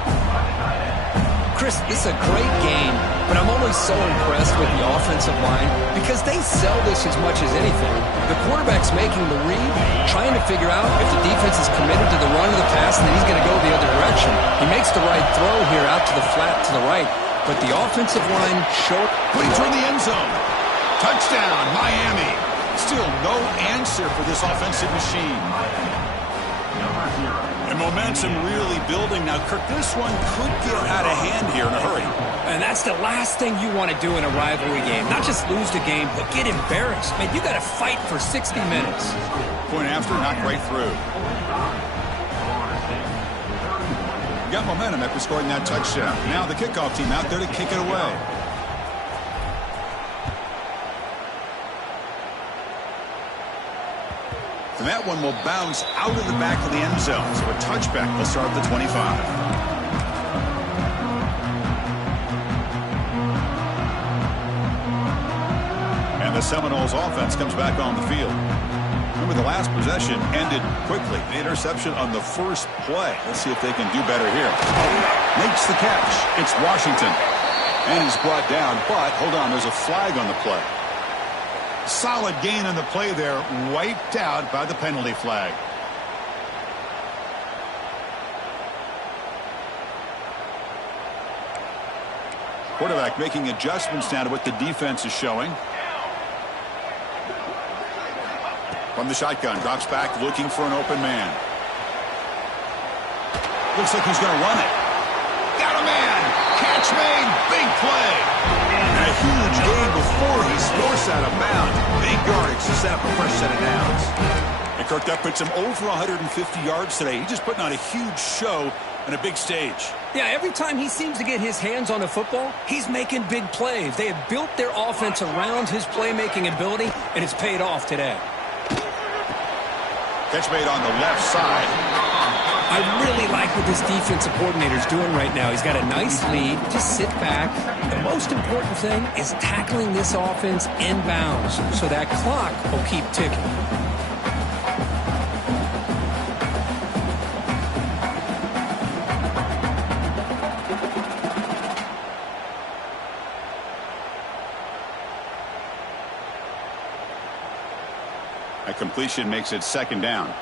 Chris, this is a great game, but I'm always so impressed with the offensive line because they sell this as much as anything. The quarterback's making the read, trying to figure out if the defense is committed to the run or the pass, and then he's going to go the other direction. He makes the right throw here out to the flat to the right, but the offensive line short. Putting toward the end zone. Touchdown, Miami. Still no answer for this offensive machine. And momentum really building. Now, Kirk, this one could get out of hand here in a hurry. And that's the last thing you want to do in a rivalry game. Not just lose the game, but get embarrassed. Man, you got to fight for 60 minutes. Point after, knocked right through. Got momentum after scoring that touchdown. Now the kickoff team out there to kick it away. And that one will bounce out of the back of the end zone. So a touchback will start at the 25. the Seminoles offense comes back on the field. Remember, the last possession ended quickly. The interception on the first play. Let's see if they can do better here. Makes the catch. It's Washington. And he's brought down, but hold on, there's a flag on the play. Solid gain on the play there, wiped out by the penalty flag. Quarterback making adjustments now to what the defense is showing. From the shotgun, drops back looking for an open man. Looks like he's going to run it. Got a man. Catch made. Big play. And a huge gain before he's forced out of bounds. Big yardage to set up a fresh set of downs. And Kirk, that puts him over 150 yards today. He's just putting on a huge show on a big stage. Yeah, every time he seems to get his hands on the football, he's making big plays. They have built their offense around his playmaking ability, and it's paid off today. Catch made on the left side. I really like what this defensive coordinator is doing right now. He's got a nice lead. Just sit back. The most important thing is tackling this offense inbounds so that clock will keep ticking. A completion makes it second down.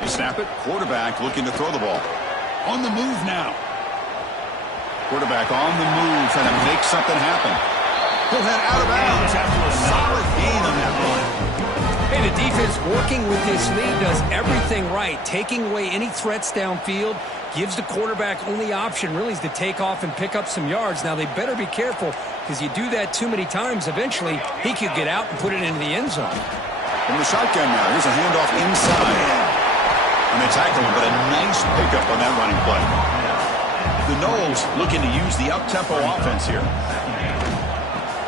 They snap it. Quarterback looking to throw the ball. On the move now. Quarterback on the move trying to make something happen. He'll head out of bounds after a solid gain on that run. Hey, the defense working with this lead does everything right. Taking away any threats downfield gives the quarterback only option really is to take off and pick up some yards. Now, they better be careful because you do that too many times, eventually he could get out and put it into the end zone. From the shotgun now, here's a handoff inside. And they tackle him, but a nice pickup on that running play. The Noles looking to use the up-tempo offense here.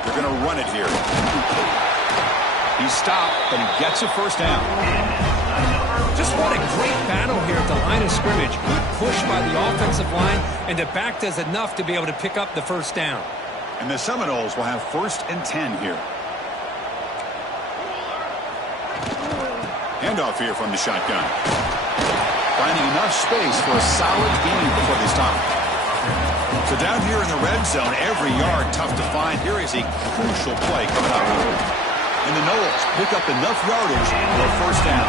They're going to run it here. He's stopped, but he gets a first down. Just what a great battle here at the line of scrimmage. Good push by the offensive line, and the back does enough to be able to pick up the first down. And the Seminoles will have 1st and 10 here. Handoff here from the shotgun. Finding enough space for a solid gain before they stop. So down here in the red zone, every yard tough to find. Here is a crucial play coming up. And the Noles pick up enough yardage for a first down.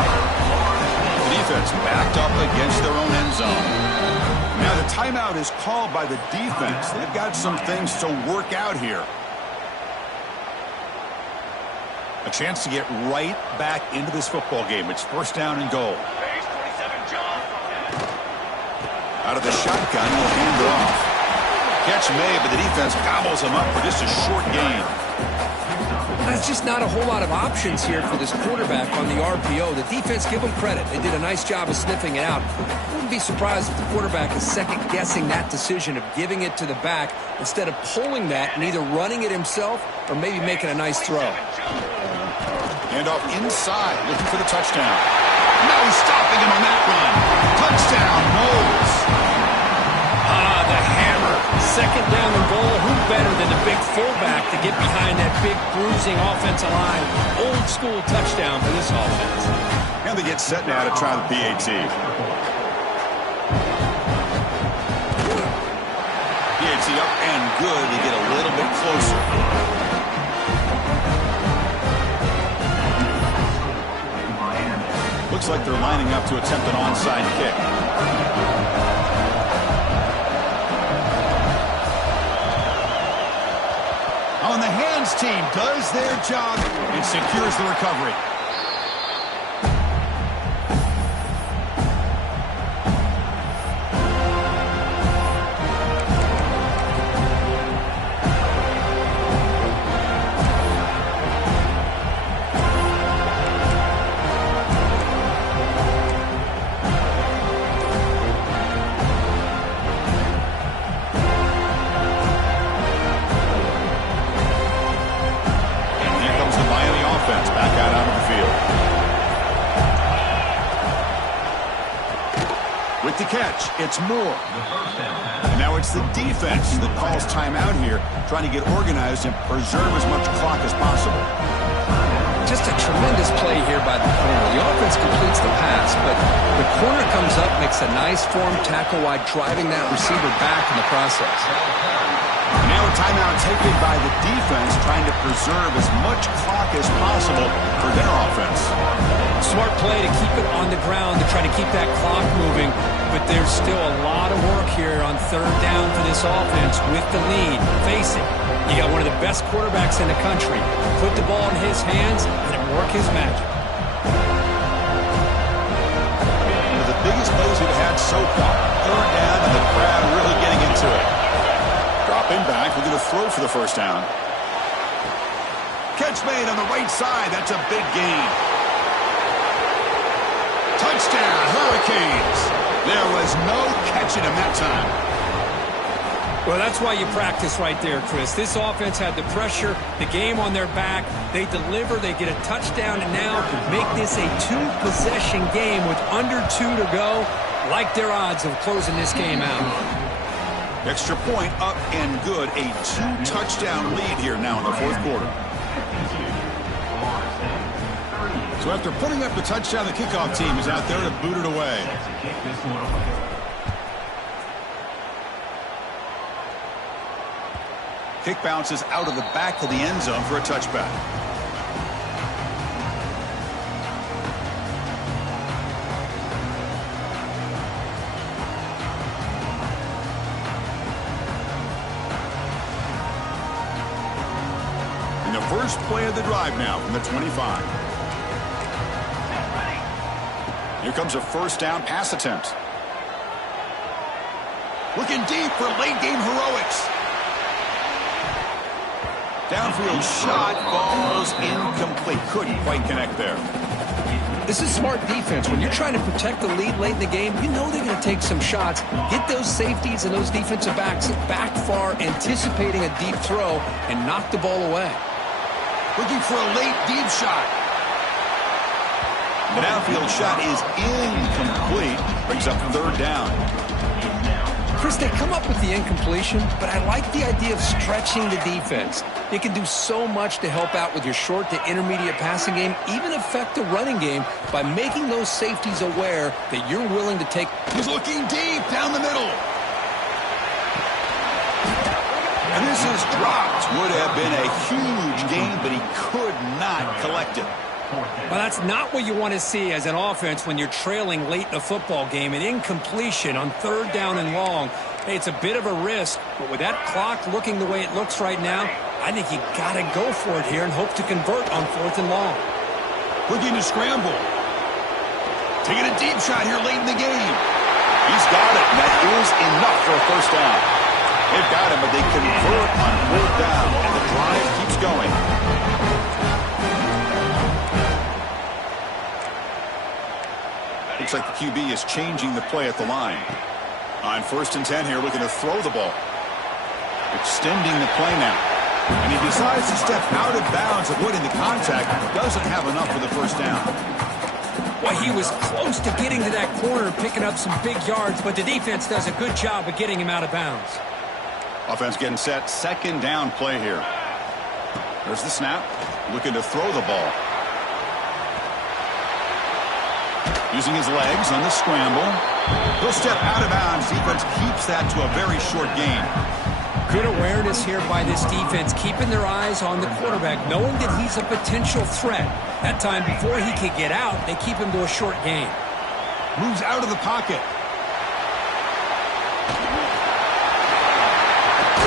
The defense backed up against their own end zone. Now the timeout is called by the defense. They've got some things to work out here. A chance to get right back into this football game. It's 1st down and goal. Out of the shotgun, he'll hand it off. Catch made, but the defense gobbles him up for just a short gain. That's just not a whole lot of options here for this quarterback on the RPO. The defense, give them credit. They did a nice job of sniffing it out. Wouldn't be surprised if the quarterback is second-guessing that decision of giving it to the back instead of pulling that and either running it himself or maybe making a nice throw. Handoff inside, looking for the touchdown. Now he's stopping him on that run. Touchdown, Noles. The hammer. 2nd down and goal. Who better than the big fullback to get behind that big bruising offensive line? Old school touchdown for this offense. And they get set now to try the PAT. PAT up and good. They get a little bit closer. Looks like they're lining up to attempt an onside kick. On the hands team does their job and secures the recovery. Back out onto the field. With the catch, it's Moore. And now it's the defense that calls timeout here, trying to get organized and preserve as much clock as possible. Just a tremendous play here by the corner. The offense completes the pass, but the corner comes up, makes a nice form tackle while driving that receiver back in the process. Now a timeout taken by the defense, trying to preserve as much clock as possible for their offense. Smart play to keep it on the ground, to try to keep that clock moving, but there's still a lot of work here on third down for this offense with the lead. Face it, you got one of the best quarterbacks in the country. Put the ball in his hands and work his magic. One of the biggest plays we've had so far. Third down and the crowd really getting into it. Dropping back, we're going to throw for the first down. Catch made on the right side. That's a big gain. Touchdown, Hurricanes. There was no catching him that time. Well, that's why you practice right there, Chris. This offense had the pressure, the game on their back. They deliver, they get a touchdown, and now make this a two-possession game with under 2 to go. Like their odds of closing this game out. Extra point up and good. A 2-touchdown lead here now in the fourth quarter. So after putting up the touchdown, the kickoff team is out there to boot it away. Kick bounces out of the back of the end zone for a touchback. And the first play of the drive now from the 25. Here comes a first down pass attempt. Looking deep for late game heroics. Downfield shot falls incomplete. Couldn't quite connect there. This is smart defense. When you're trying to protect the lead late in the game, you know they're going to take some shots. Get those safeties and those defensive backs back far, anticipating a deep throw, and knock the ball away. Looking for a late deep shot. The downfield shot is incomplete. Brings up third down. Chris, they come up with the incompletion, but I like the idea of stretching the defense. They can do so much to help out with your short to intermediate passing game, even affect the running game by making those safeties aware that you're willing to take. He's looking deep down the middle. And this is dropped. Would have been a huge gain, but he could not collect it. Well, that's not what you want to see as an offense when you're trailing late in a football game. An incompletion on third down and long. Hey, it's a bit of a risk, but with that clock looking the way it looks right now, I think you got to go for it here and hope to convert on fourth and long. Looking to scramble. Taking a deep shot here late in the game. He's got it, and that is enough for a first down. They've got him, but they convert on fourth down, and the drive keeps going. Looks like the QB is changing the play at the line. On 1st and 10 here, looking to throw the ball. Extending the play now. And he decides to step out of bounds, avoiding the contact. Doesn't have enough for the first down. Well, he was close to getting to that corner, picking up some big yards, but the defense does a good job of getting him out of bounds. Offense getting set. Second down play here. There's the snap. Looking to throw the ball. Using his legs on the scramble. He'll step out of bounds. Defense keeps that to a very short gain. Good awareness here by this defense, keeping their eyes on the quarterback, knowing that he's a potential threat. That time, before he could get out, they keep him to a short gain. Moves out of the pocket.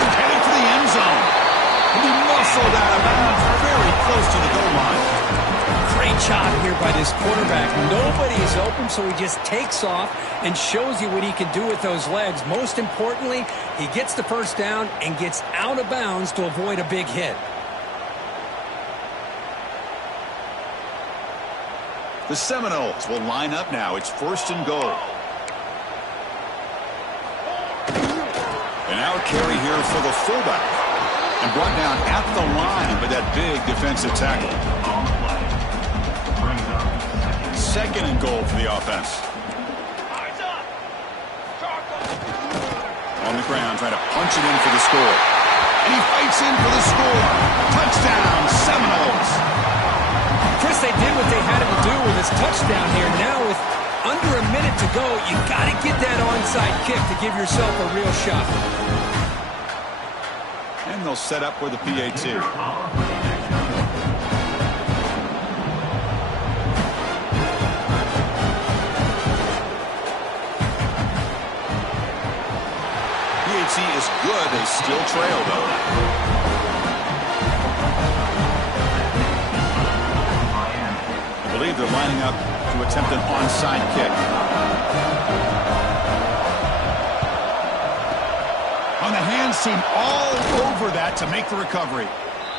Headed to the end zone. And he muscled out of bounds, very close to the goal line. Great job here by this quarterback. Nobody is open, so he just takes off and shows you what he can do with those legs. Most importantly, he gets the first down and gets out of bounds to avoid a big hit. The Seminoles will line up now. It's 1st and goal. And now a carry here for the fullback. And brought down at the line by that big defensive tackle. 2nd and goal for the offense. On the ground, trying to punch it in for the score. And he fights in for the score. Touchdown, Seminoles. Chris, they did what they had to do with his touchdown here. Now with under a minute to go, you got to get that onside kick to give yourself a real shot. And they'll set up with a PAT. PAT is good. They still trail, though. I believe they're lining up to attempt an onside kick. On the hands team all over that to make the recovery.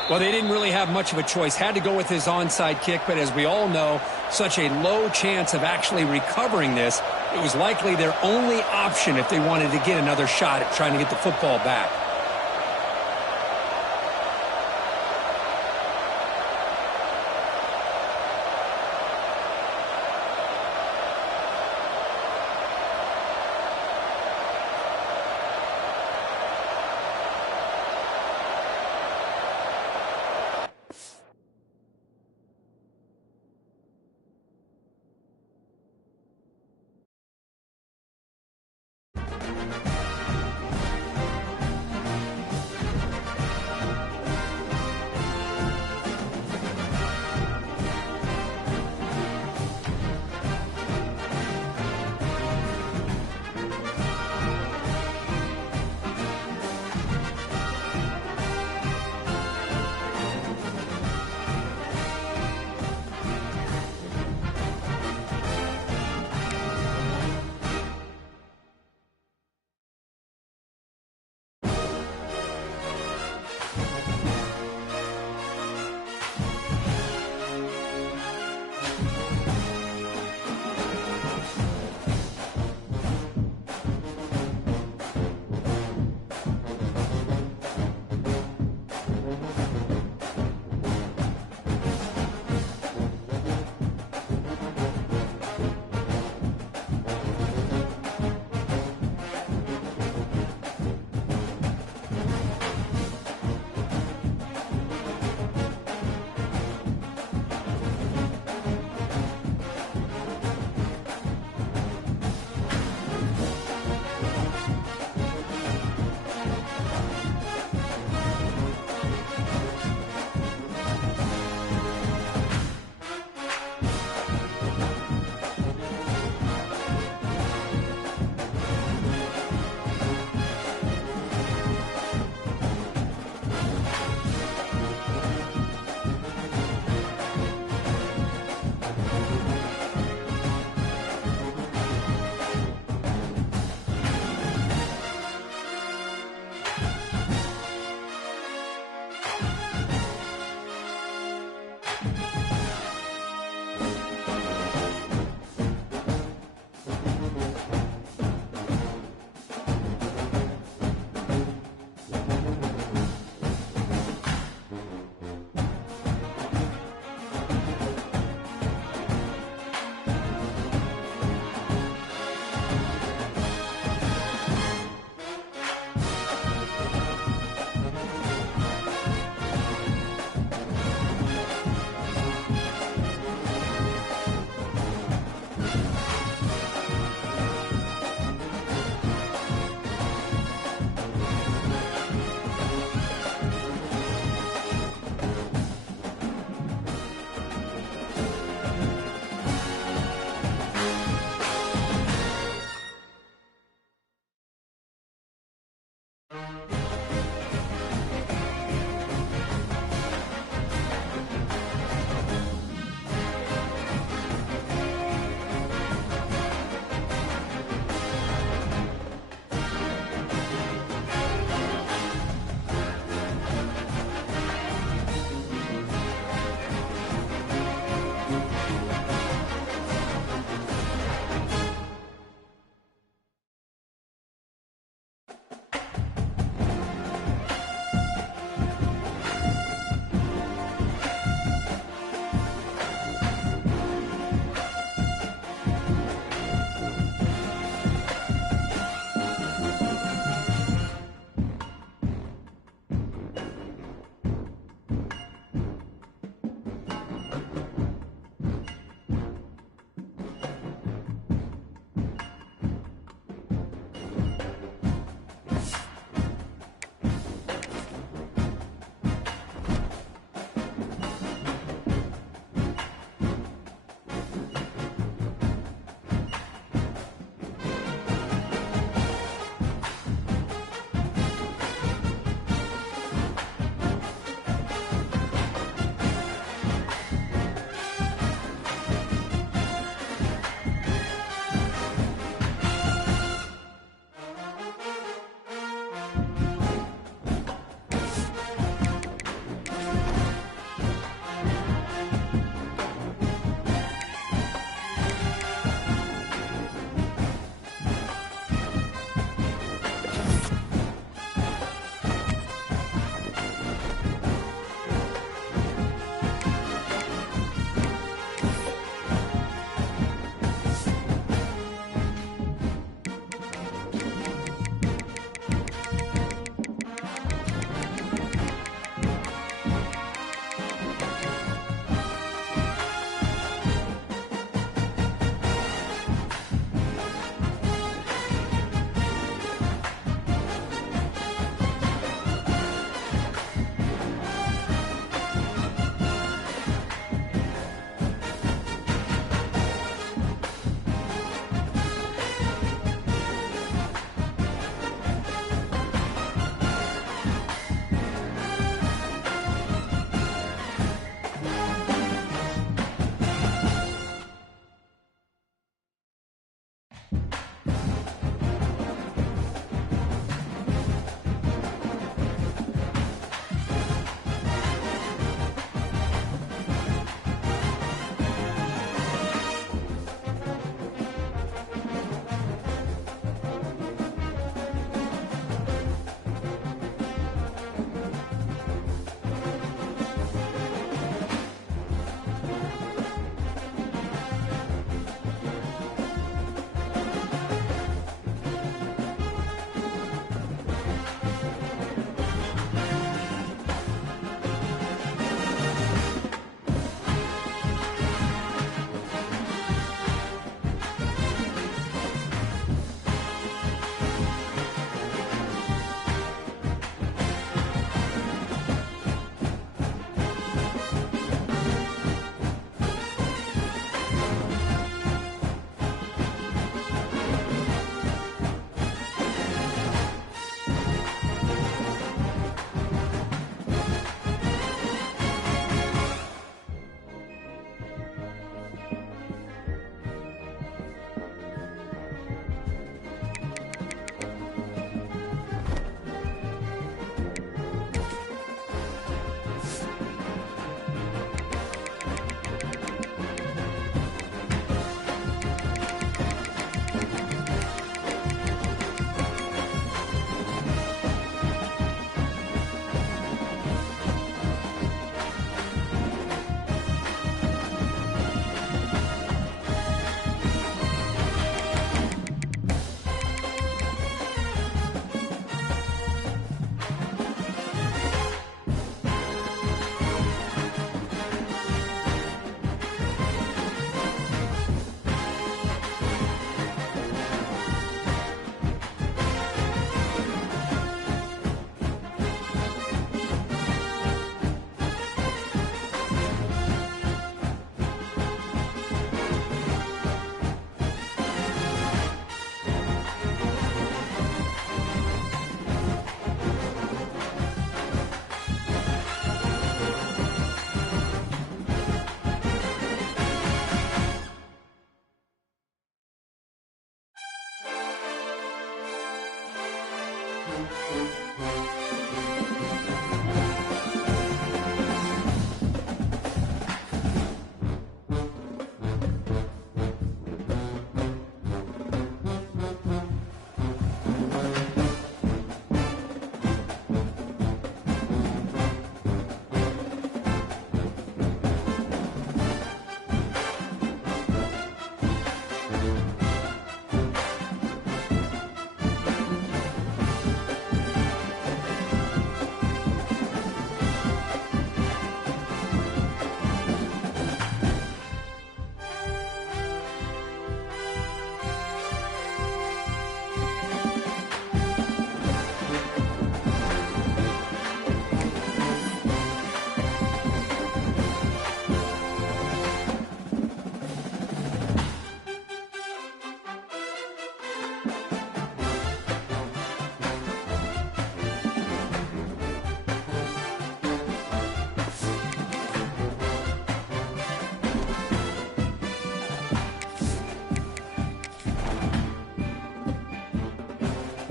Well, they didn't really have much of a choice. Had to go with his onside kick, but as we all know, such a low chance of actually recovering this. It was likely their only option if they wanted to get another shot at trying to get the football back.